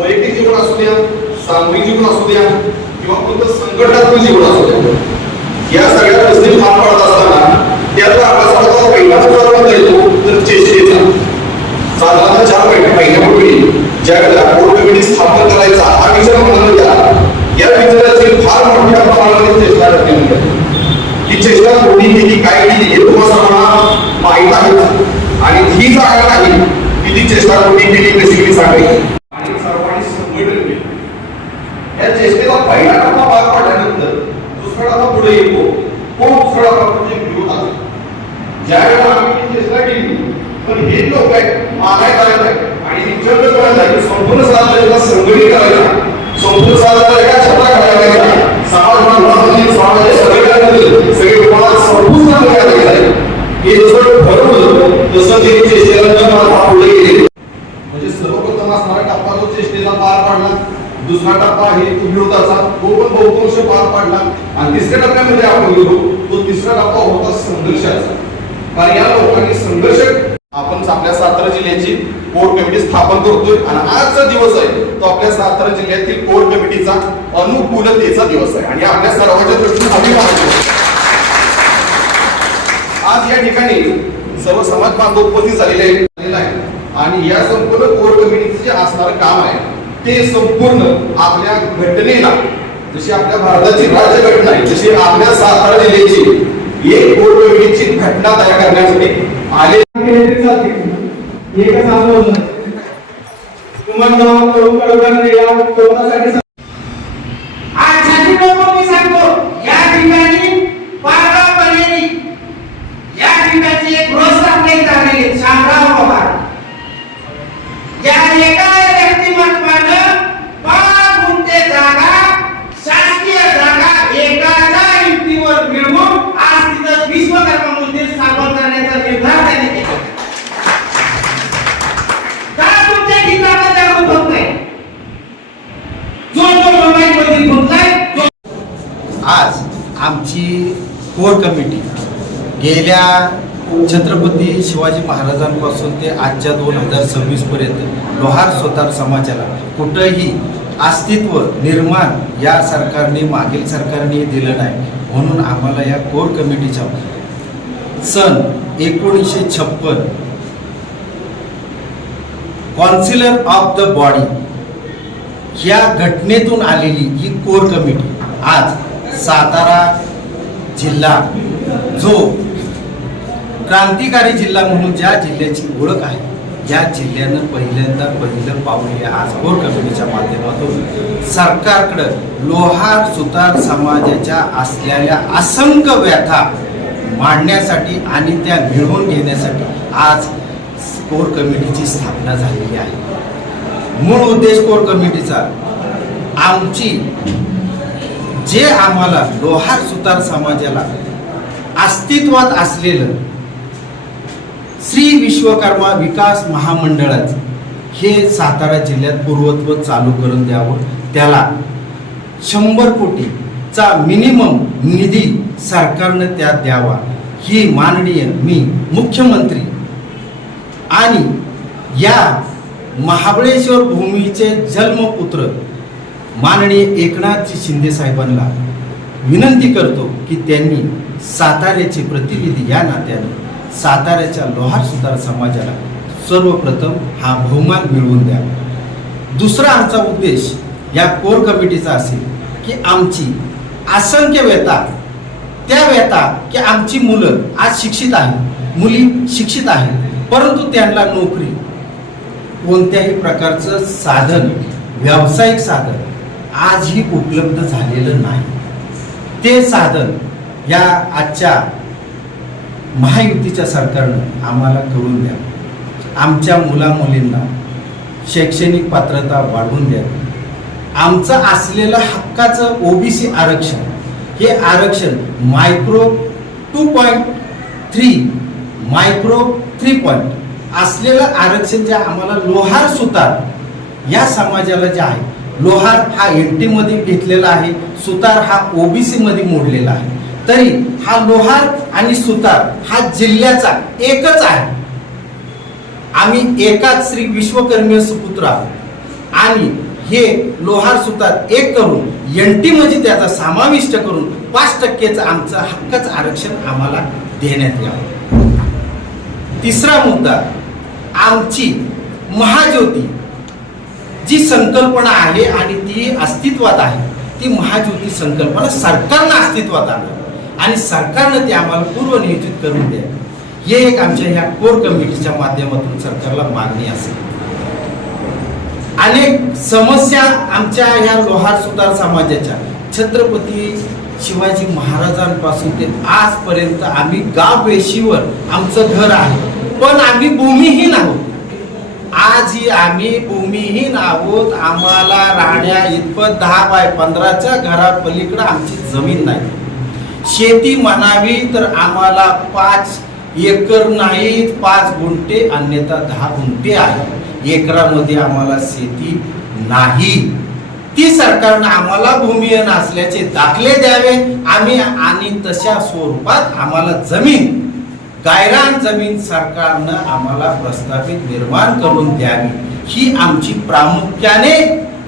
वैयक्तिक जीवन असू द्या, सामूहिक जीवन असू द्या किंवा कोणतं संघटनात्मक जीवन असू द्या, या सगळ्या गोष्टी पार पडत असताना त्याचा अभ्यासाचा पहिला मुद्दा येतो तर चेष्टेचा. साधारणतः 4 महिन्यापूर्वी ज्यावेळेला कोर कमिटी स्थापन करायचा हा विचार मनात आला, या विचाराची फार मोठ्या प्रमाणामध्ये चेष्टा करण्यात आली. ही चेष्टा कोणी केली, काय केली हे तुम्हाला सर्वांना माहीत आहे आणि ही जागा नाही की ती चेष्टा कोणी केली कशी मी सांगेल आणि सर्वांनी संघटन केली. या चेष्टेचा पहिला टप्पा पार पडल्यानंतर दुसरा टप्पा पुढे येतो. तो दुसरा टप्पा म्हणजे विरोधाचा. ज्यावेळेला आम्ही ती चेष्टा केली पण हे लोक आहेत मागाय करायचं आहे आणि विचार करायचा आहे संपूर्ण समाजाला संघटित करायचा, संपूर्ण समाजाला एका छत्रा करायचा, समाजाच्या सगळे तुम्हाला संपूर्ण करायचं आहे. हे जसं ठरवलं तसं ते चेष्टेला पुढे गेले. म्हणजे सर्वप्रथम असणारा टप्पा जो चेष्टेला पार पाडला, दुसरा टप्पा आहे विरोधाचा, तो पण बहुतांश पार पाडला आणि तिसऱ्या टप्प्यामध्ये आपण गेलो. तो तिसरा टप्पा होता संघर्षाचा. कारण या लोकांनी संघर्ष आपण आपल्या सातारा जिल्ह्याची कोर कमिटी स्थापन करतोय आणि आजचा दिवस आहे तो आपल्या सातारा जिल्ह्यातील कोर कमिटीचा अनुकूलतेचा दिवस आहे आणि आपल्या सर्वांच्या दृष्टीने अभिमान आहे. आज या ठिकाणी सर्व समाज बांधव उपस्थित झालेले आहे आणि या संपूर्ण कोर कमिटीचे जे असणारं काम आहे ते संपूर्ण आपल्या घटनेला, जशी आपल्या भारताची राज्यघटना आहे तशी आपल्या सातारा जिल्ह्याची एक कोर कमिटीची घटना तयार करण्यासाठी आले. आज आमची कोर कमिटी गेल्या छत्रपती शिवाजी महाराजांपासून ते आजच्या 2026 पर्यंत लोहार सुतार समाजाला कुठंही अस्तित्व निर्माण या सरकारने, मागील सरकारने दिलं नाही. म्हणून आम्हाला या कोर कमिटीच्या सन 1956 कॉन्सिलर ऑफ द बॉडी या घटनेतून आलेली ही कोर कमिटी आज सातारा जिल्हा जो क्रांतिकारी जिल्हा म्हणून ज्या जिल्ह्याची ओळख आहे, या जिल्ह्यानं पहिलं पाऊल हे आज कोर कमिटीच्या माध्यमातून सरकारकडं लोहार सुतार समाजाच्या असलेल्या असंख्य व्यथा मांडण्यासाठी आणि त्या मिळवून घेण्यासाठी आज कोर कमिटीची स्थापना झालेली आहे. मूळ उद्देश कोर कमिटीचा आमची जे आम्हाला लोहार सुतार समाजाला अस्तित्वात असलेलं श्री विश्वकर्मा विकास महामंडळाचं हे सातारा जिल्ह्यात पूर्वत्व चालू करून द्यावं, त्याला 100 कोटीचा मिनिमम निधी सरकारनं त्यात द्यावा ही माननीय मी मुख्यमंत्री आणि या महाबळेश्वर भूमीचे जन्मपुत्र माननीय एकनाथ शिंदे साहेबांना विनंती करतो की त्यांनी साताऱ्याचे प्रतिनिधी या नात्याने साताऱ्याच्या लोहार सुतार समाजाला सर्वप्रथम हा बहुमान मिळवून द्यावा. दुसरा आमचा उद्देश या कोर कमिटीचा असेल की आमची असंख्य व्यथा, त्या व्यथा की आमची मुलं आज शिक्षित आहेत, मुली शिक्षित आहेत, परंतु त्यांना नोकरी कोणत्याही प्रकारचं साधन, व्यावसायिक साधन आजही उपलब्ध झालेलं नाही. ते साधन या आजच्या महायुतीच्या सरकारनं आम्हाला करून द्या. आमच्या मुलामुलींना शैक्षणिक पात्रता वाढवून द्या. आमचं असलेलं हक्काचं ओबीसी आरक्षण, हे आरक्षण मायक्रो 2.3 मायक्रो 3 असलेलं आरक्षण जे आम्हाला लोहार सुतार या समाजाला जे आहे, लोहार हा एनटी मध्ये घेतलेला आहे, सुतार हा ओबीसी मध्ये मोडलेला आहे, तरी हा लोहार आणि सुतार हा जिल्ह्याचा एकच आहे. आम्ही एकाच श्री विश्वकर्मीय सुपुत्र आहोत. आणि हे लोहार सुतार एक करून एनटी मध्ये त्याचा समाविष्ट करून 5%चं आमचं हक्काचं आरक्षण आम्हाला देण्यात यावं. तिसरा मुद्दा, आमची महाज्योती जी संकल्पना आहे आणि ती अस्तित्वात आहे, ती महाज्योती संकल्पना सरकारनं अस्तित्वात आणलं आणि सरकारनं ते आम्हाला पूर्वनियोजित करून द्यावं. हे एक आमच्या ह्या कोर कमिटीच्या माध्यमातून सरकारला मागणी असेल. अनेक समस्या आमच्या ह्या लोहार सुतार समाजाच्या छत्रपती शिवाजी महाराजांपासून ते आजपर्यंत आम्ही गाव वेशीवर आमचं घर आहे, पण आम्ही भूमिहीन आहोत. आजही आम्ही भूमिहीन आहोत. आम्हाला राहण्या इतपत 10x15च्या घरापलीकडे आमची जमीन नाही. शेती म्हणावी तर आम्हाला 5 एकर नाही, 5 गुंठे अन्यथा 10 गुंठे आहे. एकरामध्ये आम्हाला शेती नाही. ती सरकारनं आम्हाला भूमिहीन असल्याचे दाखले द्यावे आम्ही आणि तशा स्वरूपात आम्हाला जमीन, गायरान जमीन सरकारनं आम्हाला प्रस्तावित निर्माण करून द्यावी, ही आमची प्रामुख्याने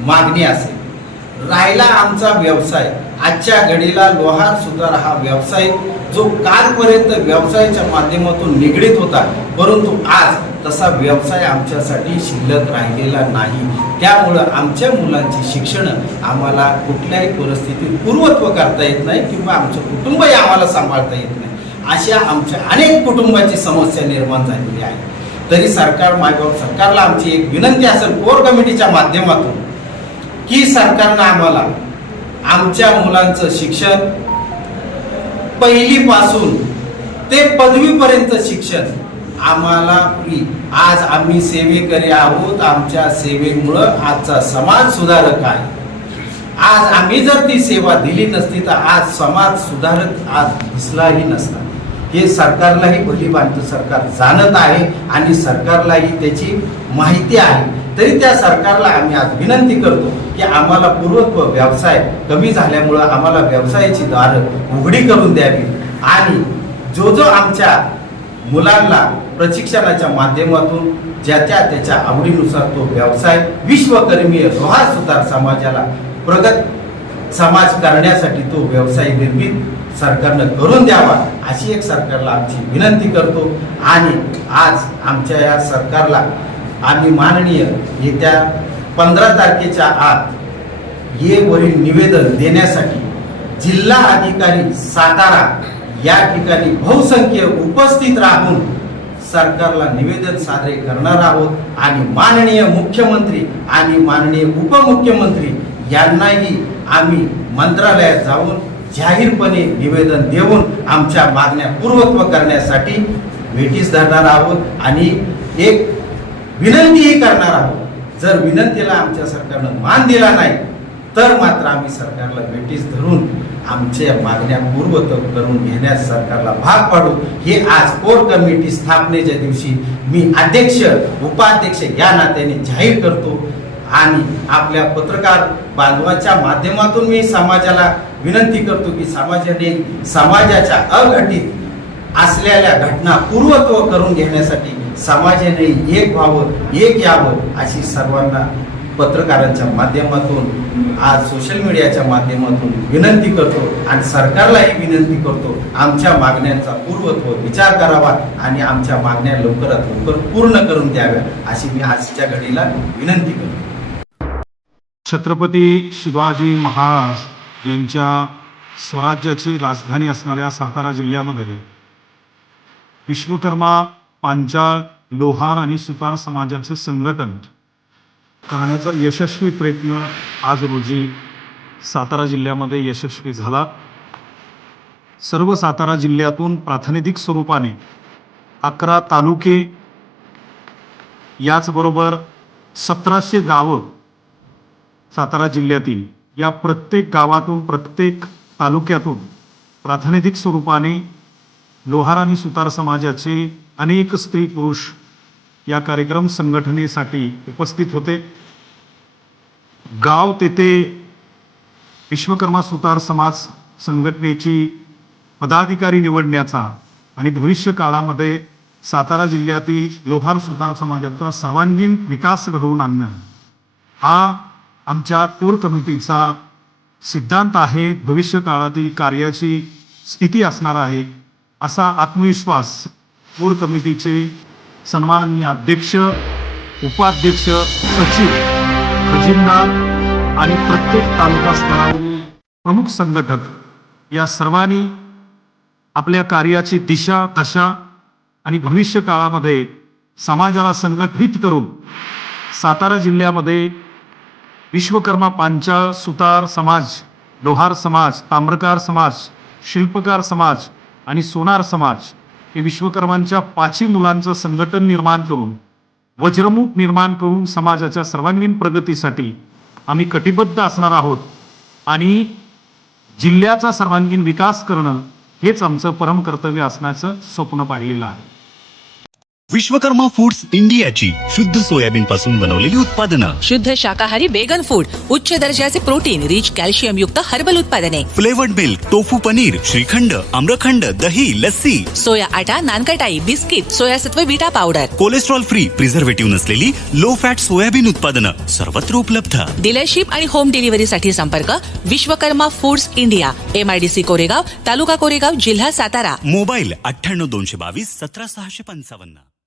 मागणी असेल. राहिला आमचा व्यवसाय, आजच्या घडीला लोहार सुतार हा व्यवसाय जो कालपर्यंत व्यवसायाच्या माध्यमातून निगडीत होता, परंतु आज तसा व्यवसाय आमच्यासाठी शिल्लक राहिलेला नाही. त्यामुळं आमच्या मुलांची शिक्षण आम्हाला कुठल्याही परिस्थितीत पूर्वत्व करता येत नाही किंवा आमचं कुटुंबही आम्हाला सांभाळता येत नाही. अशा आमच्या अनेक कुटुंबाची समस्या निर्माण झालेली आहे. तरी सरकार, मायबाप सरकारला आमची एक विनंती असेल कोर कमिटीच्या माध्यमातून की सरकारनं आम्हाला आमच्या मुलांचं शिक्षण पहिलीपासून ते पदवीपर्यंत शिक्षण आम्हाला फ्री. आज आम्ही सेवेकरी आहोत. आमच्या सेवेमुळं आजचा समाज सुधारक आहे. आज आम्ही जर ती सेवा दिली नसती तर आज समाज सुधारक आज दिसलाही नसता. हे सरकारलाही भलीभांत सरकार जाणत आहे आणि सरकारलाही त्याची माहिती आहे. तरी त्या सरकारला आम्ही आज विनंती करतो की आम्हाला पूर्वत्व व्यवसाय कमी झाल्यामुळं आम्हाला व्यवसायाची दारं उघडी करून द्यावी आणि जो आमच्या मुलांना प्रशिक्षणाच्या माध्यमातून ज्याच्या त्याच्या आवडीनुसार तो व्यवसाय विश्वकर्मीय लोहार सुतार समाजाला प्रगत समाज करण्यासाठी तो व्यवसाय निर्मित सरकारनं करून द्यावा, अशी एक सरकारला आमची विनंती करतो. आणि आज आमच्या या सरकारला आम्ही माननीय येत्या 15 तारखेच्या आत हे वरील निवेदन देण्यासाठी जिल्हा अधिकारी सातारा या ठिकाणी बहुसंख्य उपस्थित राहून सरकारला निवेदन सादर करणार आहोत आणि माननीय मुख्यमंत्री आणि माननीय उपमुख्यमंत्री यांनाही आम्ही मंत्रालयात जाऊन जाहीरपणे निवेदन देऊन आमच्या मागण्या पूर्वत्व करण्यासाठी भेटीस धरणार आहोत आणि एक विनंतीही करणार आहोत. जर विनंतीला आमच्या सरकारनं मान दिला नाही तर मात्र आम्ही सरकारला भेटीस धरून आमच्या मागण्या पूर्वत्व करून घेण्यास सरकारला भाग पाडू. हे आज कोर कमिटी स्थापनेच्या दिवशी मी अध्यक्ष उपाध्यक्ष या नात्याने जाहीर करतो आणि आपल्या पत्रकार बांधवाच्या माध्यमातून मी समाजाला विनंती करतो की समाजाच्या अघटित असलेल्या घटना पूर्वत्व करून घेण्यासाठी समाजाने एक व्हावं, एक यावं अशी सर्वांना पत्रकारांच्या माध्यमातून आज सोशल मीडियाच्या माध्यमातून विनंती करतो आणि सरकारलाही विनंती करतो आमच्या मागण्यांचा पूर्वत्व विचार करावा आणि आमच्या मागण्या लवकरात लवकर पूर्ण करून द्याव्या अशी मी आजच्या घडीला विनंती करतो. छत्रपती शिवाजी महाराज यांच्या स्वराज्याची राजधानी असणाऱ्या सातारा जिल्ह्यामध्ये विश्वकर्मा, पांचाळ, लोहार आणि सुतार समाजाचे संघटन करण्याचा यशस्वी प्रयत्न आज रोजी सातारा जिल्ह्यामध्ये यशस्वी झाला. सर्व सातारा जिल्ह्यातून प्रातिनिधिक स्वरूपाने 11 तालुके याचबरोबर 1700 गावं सातारा जिल्ह्यातील या प्रत्येक गावातून प्रत्येक तालुक्यातून प्रातिनिधिक स्वरूपाने लोहार आणि सुतार समाजाचे अनेक स्त्री पुरुष या कार्यक्रम संघटनेसाठी उपस्थित होते. गाव तेथे विश्वकर्मा सुतार समाज संघटनेची पदाधिकारी निवडण्याचा आणि भविष्य काळामध्ये सातारा जिल्ह्यातील लोहार सुतार समाजाचा सर्वांगीण विकास घडवून आणणं हा आमच्या कोर कमिटीचा सिद्धांत आहे, भविष्य काळातील कार्याची स्थिती असणार आहे, असा आत्मविश्वास कोर कमिटीचे सन्माननीय अध्यक्ष, उपाध्यक्ष, सचिव, खजिनदार आणि प्रत्येक तालुका स्तरावरील प्रमुख संघटक या सर्वांनी आपल्या कार्याची दिशा, दशा आणि भविष्य काळामध्ये समाजाला संघटित करून सातारा जिल्ह्यामध्ये विश्वकर्मा, पांचाळ, सुतार समाज, लोहार समाज, ताम्रकार समाज, शिल्पकार समाज आणि सोनार समाज हे विश्वकर्मांच्या 5 मुलांचं संघटन निर्माण करून, वज्रमुख निर्माण करून समाजाच्या सर्वांगीण प्रगतीसाठी आम्ही कटिबद्ध असणार आहोत आणि जिल्ह्याचा सर्वांगीण विकास करणं हेच आमचं परम कर्तव्य असण्याचं स्वप्न पाहिलेलं आहे. विश्वकर्मा फूड्स इंडियाची शुद्ध सोयाबीन पासून बनवलेली उत्पादनं, शुद्ध शाकाहारी वेगन फूड, उच्च दर्जाचे प्रोटीन, रिच कॅल्शियम युक्त हर्बल उत्पादने, flavoured milk, tofu paneer, shrikhand, amrakhand, दही, लस्सी, सोया आटा, नानकटाई, बिस्किट, सोयासत्व beta powder, cholesterol free, preservative नसलेली लो फॅट सोयाबीन उत्पादनं सर्वत्र उपलब्ध. डीलरशिप आणि होम डिलिव्हरीसाठी संपर्क Vishwakarma Foods India, MIDC Koregaon, taluka Koregaon, जिल्हा सातारा. मोबाईल 98 222 17 655.